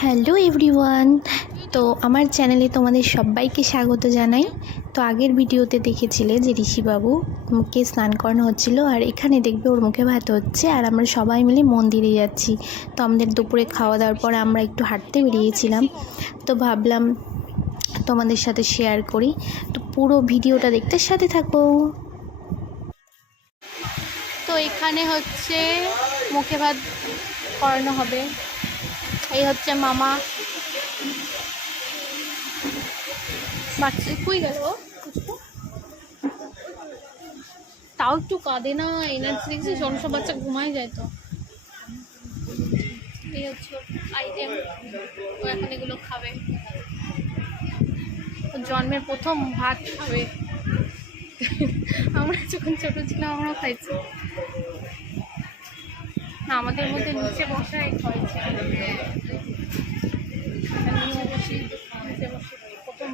Hello everyone, তো আমার চ্যানেলে তোমাদের সবাইকে স্বাগত জানাই। তো আগের ভিডিওতে দেখেছিলে যে ঋষিবাবু মুখে স্নান করানো হচ্ছিল, আর এখানে দেখবে ওর মুখে ভাত হচ্ছে, আর আমরা সবাই মিলে মন্দিরে যাচ্ছি। তো আমাদের দুপুরে খাওয়া দাওয়ার পর আমরা একটু হাঁটতে বেরিয়েছিলাম। তো ভাবলাম তোমাদের সাথে শেয়ার করি। তো পুরো ভিডিওটা দেখতে সাথে থাকো। তো এখানে হচ্ছে মুখে ভাত করানো হবে। এই হচ্ছে মামা। বাচ্চা কই গেল? তাও একটু কাঁদে না এনার্জি অন্য সব বাচ্চা ঘুমায় যায় তো। এই হচ্ছে আইটেম ও এখন এগুলো খাবে। জন্মের প্রথম ভাত খাবে। আমরা যখন ছোট ছিলাম আমরাও খাইছি। না আমাদের মধ্যে নিচে বসাই খাইছে। নিচে বসে প্রথম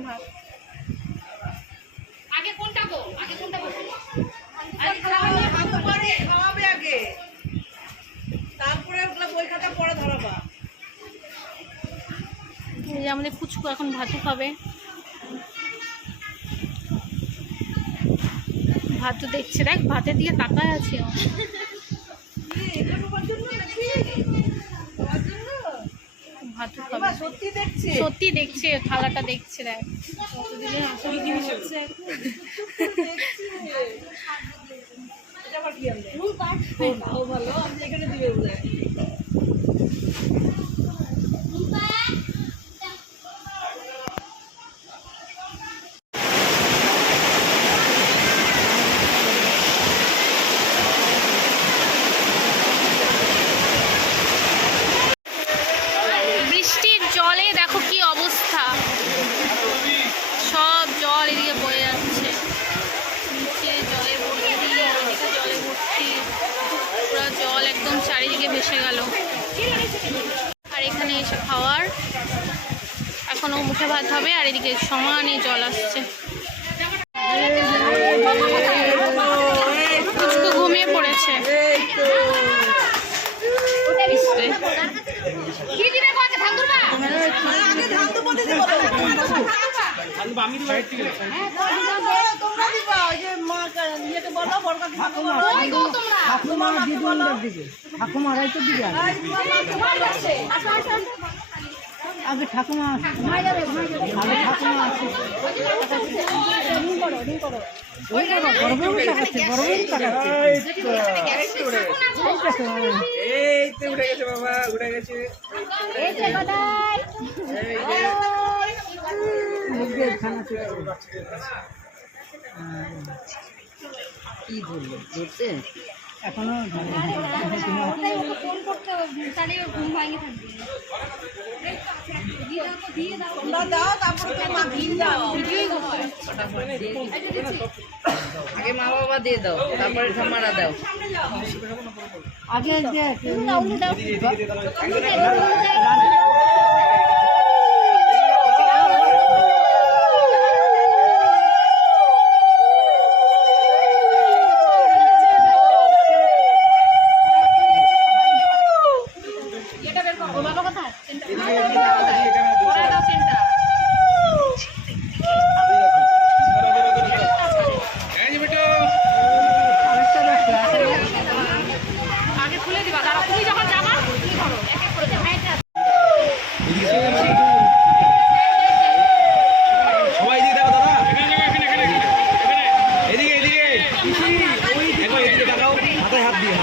আগে কোনটা গো? আগে কোনটা গো? খাওয়াবে, আগে। তারপরে ওগুলা বই খাতা ধরাবা। যে আমাদের পুচকু এখন ভাতু খাবে। ভাত তো দেখছে দেখ ভাতের দিকে তাকায় আছে সত্যি দেখছি থালাটা দেখছে দেখ বোধহয়। বৃষ্টির জলে দেখো কি অবস্থা সব জল এদিকে বয়ে যাচ্ছে নিচে জলে ভর্তি এদিকে জলে ভর্তি পুরো জল চারিদিকে ভেসে গেল। আর এখানে এসে খাওয়ার। এখনও মুখে ভাত হবে আর এদিকে সমানে জল আসছে। ঘুমিয়ে পড়েছে। কি দিবে গো আগে ঠাকুরবা আগে ধান তো বলতে দিবো তো। তোমরা দিবা, ওই যে মা কা- ইয়েকে বলো, বড় কাকিমাকে বলো। কই গো তোমরা তোমার মাকে বলো। ভাই যাচ্ছে আসো আসো আসো। আগে ঠাকুমা আগে ঠাকুমা আছে এই তো উঠে গেছে বাবা উঠে গেছে এই যে গদাই মুখে খানা কি ধরলো ধরছে এখনও। আগে মা বাবা দিয়ে দাও তারপরে ঠাম্মারা দাও। আগে দেখ দাও, উল্টো দাও। উল্টো দাও, উল্টো দাও। এটা বের করো। বাবা কোথায়? চেনটা। বাবা কোথায়? পরায় দাও চেনটা। আগে খুলে দিবা দাঁড়া তুমি যখন যাবা তুমি করো এক এক করে হ্যাঁ এটা সবাই এদিকে দেখো দাদা এদিকে এদিকে একবার এদিকে তাকাও হাতে হাত দিয়ে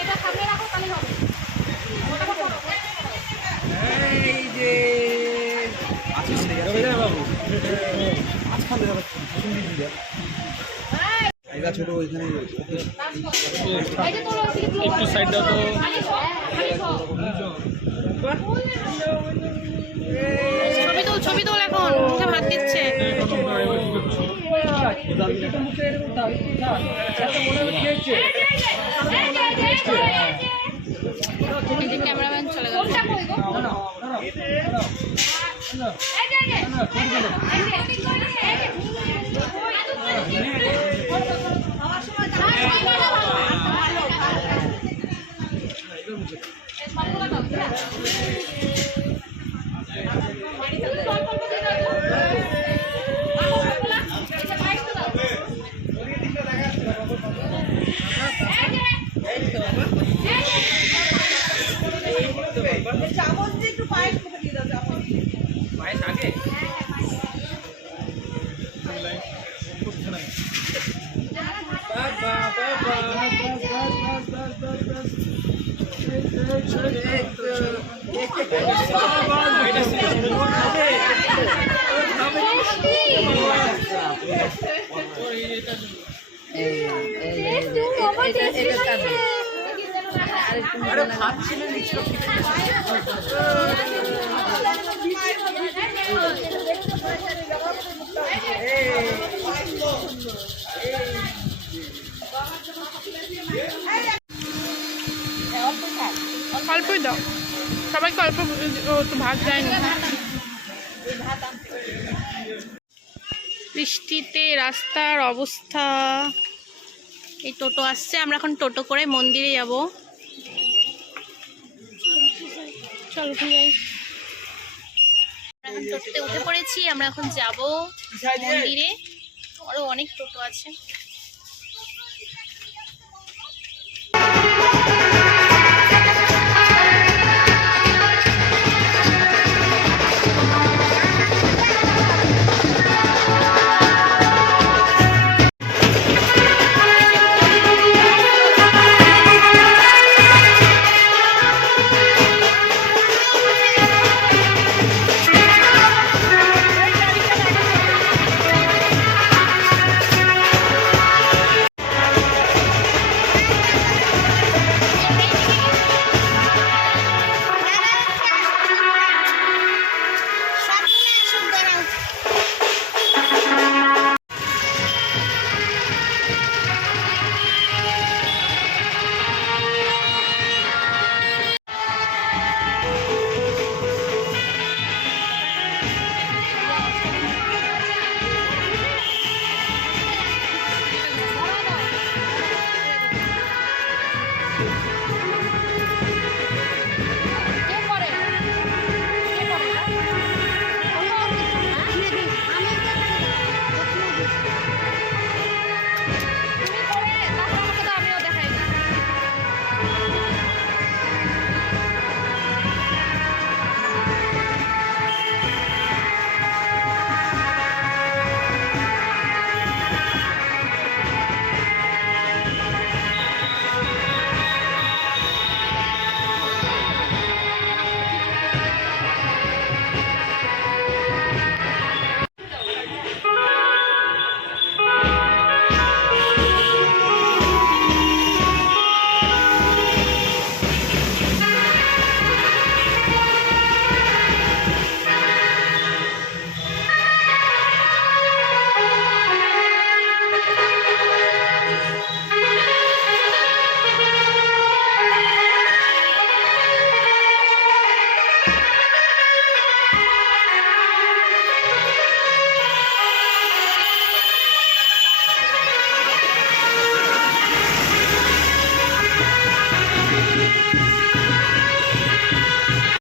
এটা সামনে রাখো তাহলে হবে এই যে বাবু জায়গা ছোট ওইখানে এই যে তোলো একটু সাইড তো ছবি তোল ছবি তোল এখন মুখে ভাত দিচ্ছে ক্যামেরাম্যান চলে গেল। কোনটা কই গো দাঁড়াও দাঁড়াও দাঁড়াও দাঁড়াও চামচ দিয়ে একটু পায়েস মুখে দিয়ে দাও চামচ পায়েস আগে আরে ভাবছিলেন কিছু অল্পই দাও। সবাইকে অল্প ভাত দেয়নি বৃষ্টিতে রাস্তার অবস্থা। এই টোটো আসছে, আমরা এখন টোটো করে মন্দিরে যাব। চলো টোটোতে উঠে পড়েছি, আমরা এখন যাব মন্দিরে। আরও অনেক টোটো আছে।